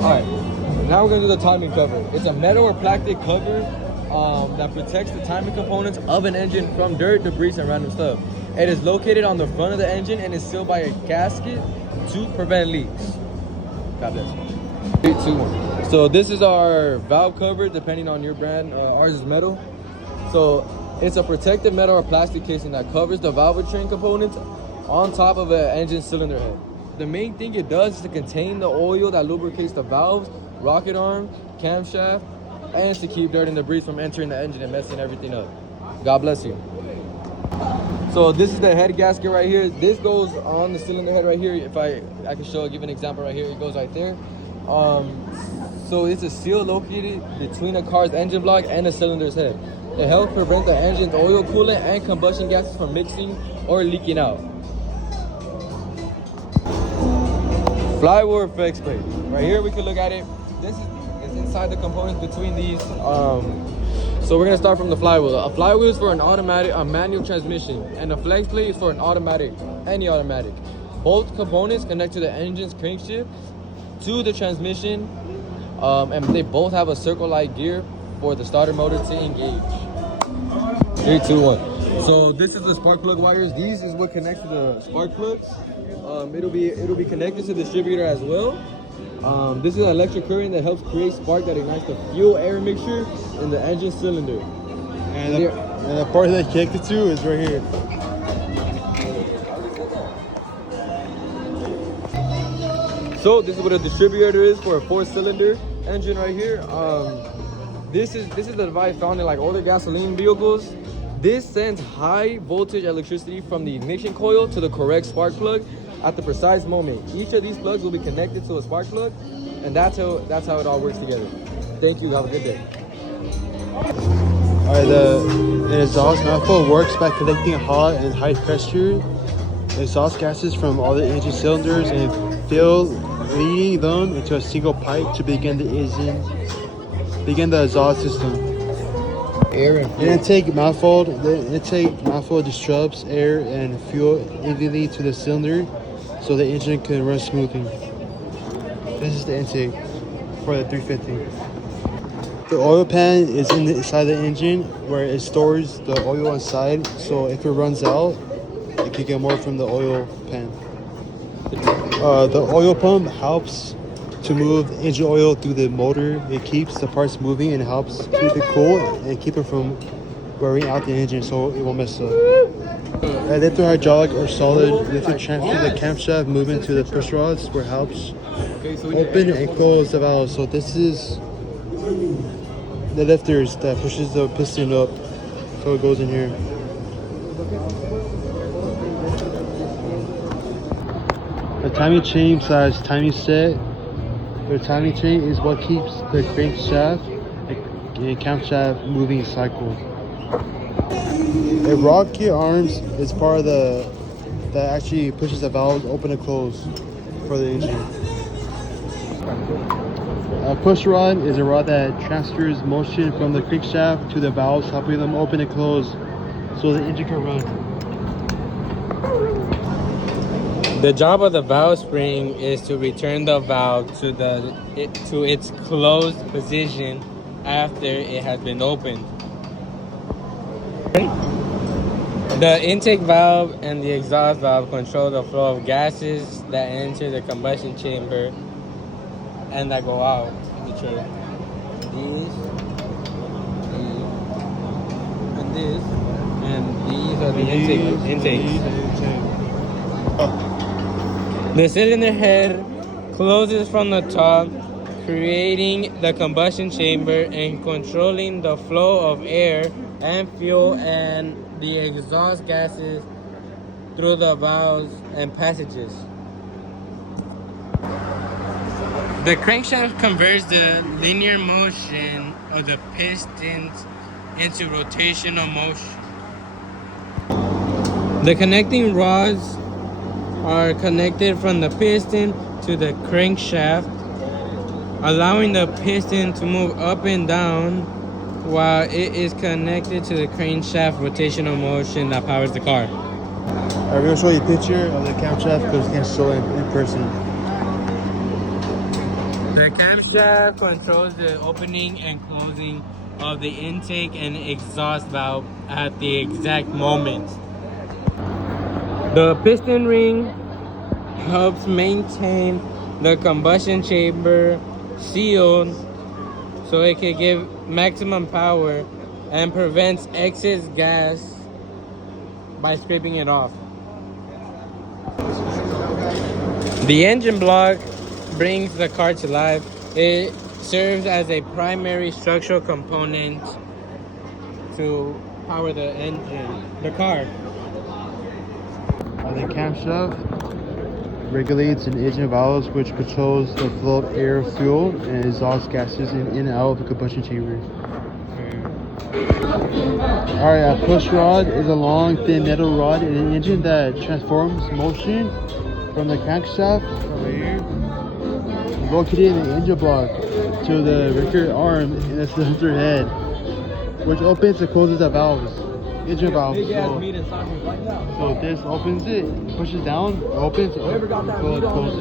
Alright, now we're gonna do the timing cover. It's a metal or plastic cover that protects the timing components of an engine from dirt, debris, and random stuff. It is located on the front of the engine and is sealed by a gasket to prevent leaks. God bless. 3, 2, 1. So this is our valve cover, depending on your brand. Ours is metal. So it's a protective metal or plastic casing that covers the valve train components on top of an engine cylinder head. The main thing it does is to contain the oil that lubricates the valves, rocket arm, camshaft, and to keep dirt and debris from entering the engine and messing everything up. God bless you. So this is the head gasket right here. This goes on the cylinder head right here. If I can give an example right here. It goes right there. So it's a seal located between a car's engine block and the cylinder's head. It helps prevent the engine's oil coolant and combustion gases from mixing or leaking out. Flywheel flex plate. Right here we can look at it. This is inside the components between these. So we're gonna start from the flywheel. A flywheel is for an automatic, a manual transmission, and a flex plate is for an automatic, any automatic. Both components connect to the engine's crankshaft, to the transmission, and they both have a circle-like gear for the starter motor to engage. 3, 2, 1. So this is the spark plug wires. These is what connects to the spark plugs. It'll be connected to the distributor as well. This is an electric current that helps create spark that ignites the fuel air mixture in the engine cylinder. And the part that connected to is right here. So this is what a distributor is for a 4-cylinder engine right here. This is the device found in like older gasoline vehicles. This sends high voltage electricity from the ignition coil to the correct spark plug at the precise moment. Each of these plugs will be connected to a spark plug, and that's how it all works together. Thank you. Have a good day. Alright, the exhaust manifold works by collecting hot and high pressure exhaust gases from all the engine cylinders and leading them into a single pipe to begin the exhaust system. Air and fuel. The intake manifold distributes air and fuel evenly to the cylinder so the engine can run smoothly. This is the intake for the 350. The oil pan is inside the engine where it stores the oil inside, so if it runs out, it can get more from the oil pan. The oil pump helps to move engine oil through the motor. It keeps the parts moving and helps keep it cool and keep it from wearing out the engine so it won't mess up. A lifter hydraulic or solid lifter transfers the camshaft movement to the push rods where it helps open and close the valve. So this is the lifters that pushes the piston up so it goes in here. The timing chain / timing set. The timing chain is what keeps the crankshaft and camshaft moving cycle. A rocket arms is part of that actually pushes the valves open and close for the engine. A push rod is a rod that transfers motion from the crankshaft to the valves, helping them open and close so the engine can run. The job of the valve spring is to return the valve to its closed position after it has been opened. The intake valve and the exhaust valve control the flow of gases that enter the combustion chamber and that go out. These, and these are the intakes. The cylinder head closes from the top, creating the combustion chamber and controlling the flow of air and fuel and the exhaust gases through the valves and passages. The crankshaft converts the linear motion of the pistons into rotational motion. The connecting rods are connected from the piston to the crankshaft, allowing the piston to move up and down while it is connected to the crankshaft rotational motion that powers the car. I'm going to show you a picture of the camshaft because you can't show it in person. The The camshaft controls the opening and closing of the intake and exhaust valve at the exact moment. The piston ring helps maintain the combustion chamber sealed so it can give maximum power and prevents excess gas by scraping it off. The engine block brings the car to life. It serves as a primary structural component to power the engine, the car. The camshaft regulates an engine valves which controls the flow of air, fuel, and exhaust gases in and out of the combustion chamber. Alright, a push rod is a long, thin metal rod in an engine that transforms motion from the crankshaft over here, located in the engine block, to the rocker arm in the cylinder head, which opens and closes the valves, engine valves. So this opens it, pushes down, opens, closes.